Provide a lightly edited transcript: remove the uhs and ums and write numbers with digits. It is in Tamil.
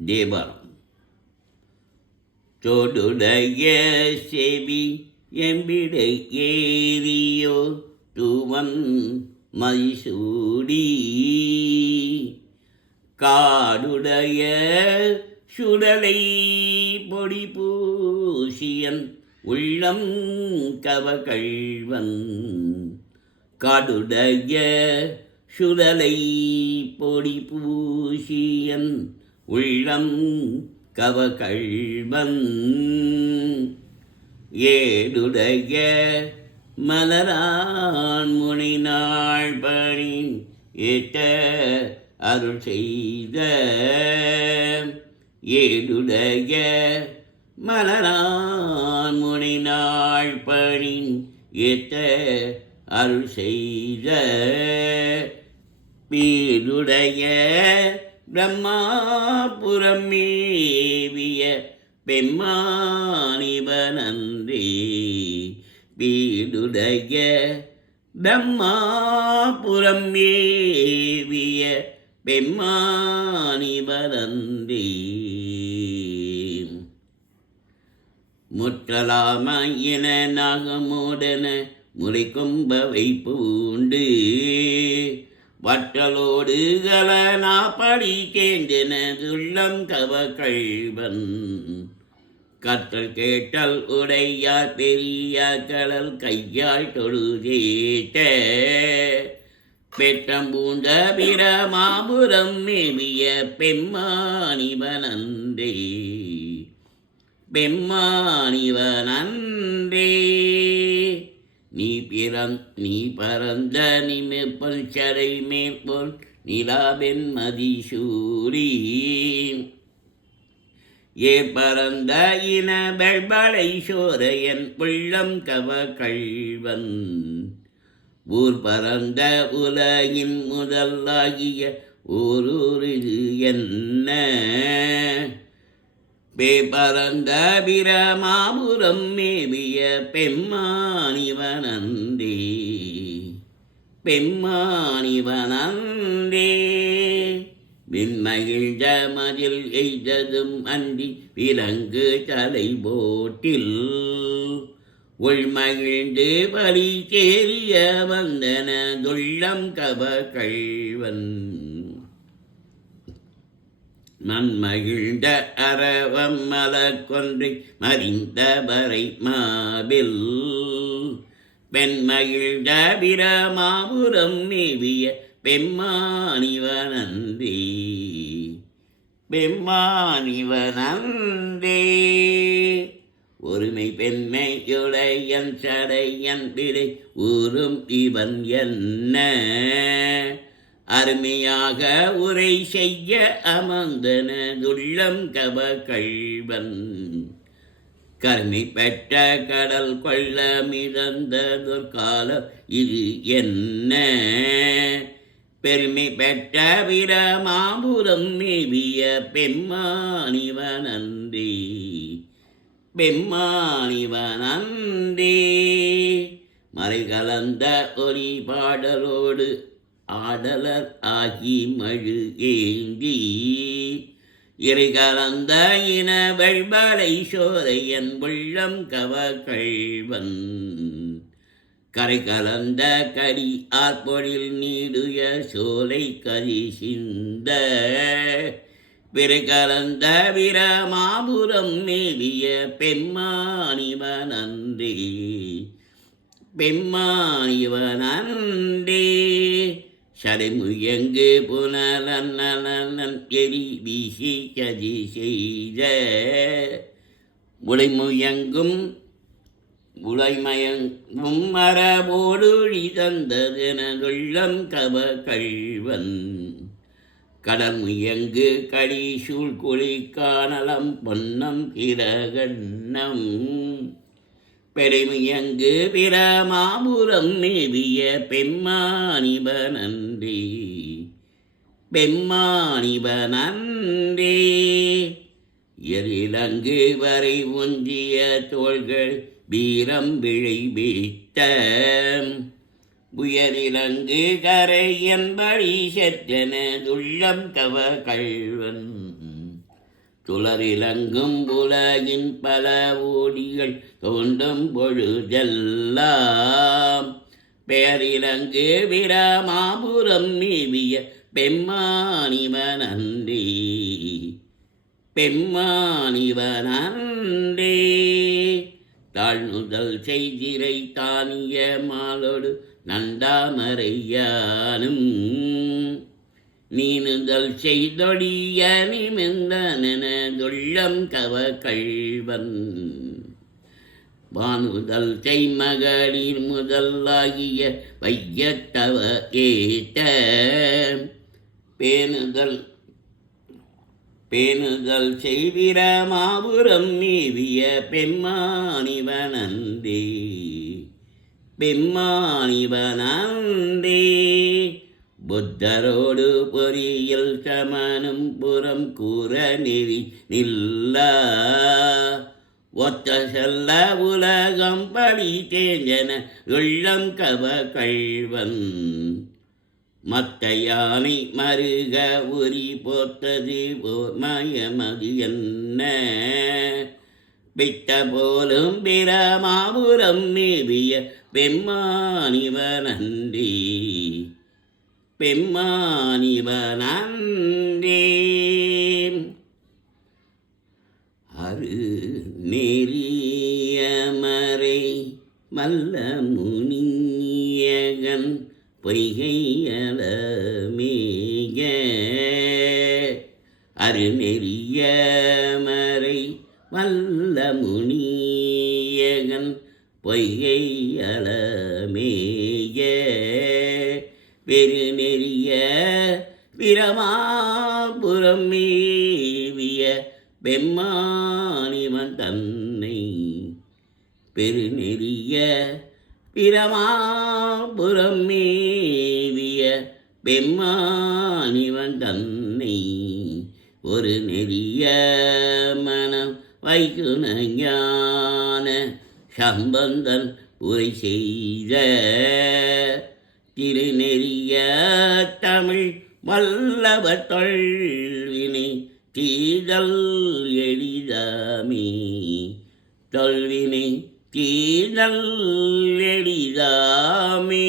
தேவாரம். தொடுடைய செவி எம்பிடை ஏறியோ துவன் மைசூடி காடுடைய சுடலை பொடி பூசியன் உள்ளம் கவகள்வன் காடுடைய சுடலை பொடி பூசியன் உள்ளம் கவகள்வன் ஏடுடைய மலரான் முனிநாள் பணி ஏற்ற அருள் செய்த ஏடுடைய மலரான் முனிநாள் பணி ஏற்ற அருள் செய்த பீடுடைய பிரம்மாபுரம் மேவிய பெம்மானிவனன்றே பீடுடைய பிரம்மாபுரம் மேவிய பெம்மானிவனன்றே முற்றலாமையின நாகமோடன முறைக்கொம்பவை பூண்டு வட்டலோடு கலனா படி கேண்டென துள்ளம் கவகள்வன் கற்றல் கேட்டல் உடையார் பெரியார் கடல் கையால் தொழுதேட்ட பெற்றம்பூண்ட பிரமாபுரம் மேவிய பெம்மானிவனன்றே பெம்மானிவனன்றே நீ பரந்த நிமிப்பல் சடை மேற்பொல் நிலாவென் மதிசூரி ஏ பரந்த இன வெள்பளை சோரையன் உள்ளம் கவகள்வன் ஊர் பரந்த உலகின் முதலாகிய ஓரூரிது என்ன பேபரந்த பிரமாபுரம் மேவிய பெம்மானிவனன்றே பெம்மானிவனன்றே விண்மகிழ்ந்த மதில் எய்ததும் அன்றி விலங்கு தலை போட்டில் உள்மகிழ்ந்து பலி தேறிய வந்தன துள்ளம் கவகள்வன் மண்மகிழ்ந்த அரவம் மலர்கொன்றை மறிந்தவரை மாபில் பெண்மகிழ்ந்த பிரமாபுரம் மேவிய பெம்மானிவனன்றே பெம்மானிவனன்றே ஒருமை பெண்மையுடையன் சடையன் பிழை ஊரும் இவன் என்ன அருமையாக உரை செய்ய அமர்ந்தன துள்ளம் கவகள்வன் கருமை பெற்ற கடல் கொள்ள மிதந்ததொற்காலம் இது என்ன பெருமை பெற்ற பிரமாபுரம் மேவிய பெம்மானிவனன்றே பெம்மானிவனன்றே மறை கலந்த ஒளி பாடலோடு ஆடலர் ஆகி மழு ஏந்தி இறை கலந்த இன வெள்பளை சோரையன் உள்ளம் கவகள்வன் கரை கலந்த கடி ஆற்பொழில் நீடுய சோலை கரி சிந்த பிறை கலந்த பிரமாபுரம் மேவிய பெம்மானிவனன்றே பெம்மானிவனன்றே சடைமுயங்கு புனலன் எரி வீசி சதி செய்த உடைமுயங்கும் உடைமயங்கும் மரபோடுழி தந்ததென உள்ளம் கவகள்வன் கடல் முயங்கு கடி சூழ் குழி காணலம் பொன்னம் கிரகண்ணம் பெருமையங்கு பிரமாபுரம் மேவிய பெம்மானிவனன்றே பெம்மானிவனன்றே எரிலங்கு வரை ஒன்றிய தோள்கள் வீரம் விழை வீட்ட புயலிலங்கு கரை என்படி செற்றன துள்ளம் கவகள்வன் சுழறிலங்கும் உலகின் பல ஓடிகள் தோன்றும் பொழுதெல்லாம் பேரிலங்கு பிரமாபுரம் நீவிய பெம்மானிவனன்றே பெம்மானிவனன்றே தாழ்நுதல் செய்திரை தானிய மாலோடு நண்டாமறையானும் நீனுதல் செய்தொழிய நிமிந்தனதுள்ளம் கவ கள்வன் வானுதல் செய்மகளிர் முதலாகிய வையத்தவ ஏத்த பேணுதல் செய்விர மாபுரம் நீவிய பெம்மானிவனந்தே பெம்மானிவனந்தே புத்தரோடு பொறியில் சமனும் புறம் கூற நெறி நில்ல ஒத்த செல்ல உலகம் படி தேஞ்சன உள்ளம் கவ கள்வன் மத்த யானை மருக உரி போத்தது மயமது என்ன பித்த போலும் பிரமாபுரம் மேவிய பெம்மானிவனன்றே பெம்மானிவனன்றே அரு நெறியமரை மல்ல முனியகன் பொய்கையலமேய அருநெறியமரை வல்ல முனியகன் பொய்கையலமேய பெருநெறிய பிரமாபுரம் மேவிய பெம்மானிவன் தன்னை பெருநெறிய பிரமாபுரம் மேவிய பெம்மானிவன் தன்னை ஒரு நெறிய மனம் வைத்துன ஞான சம்பந்தன் உரை செய்த திருநெறிய தமிழ் வல்லவர் தொல்வினை தீதல் எளிதாமே தொல்வினை தீதல் எளிதாமே.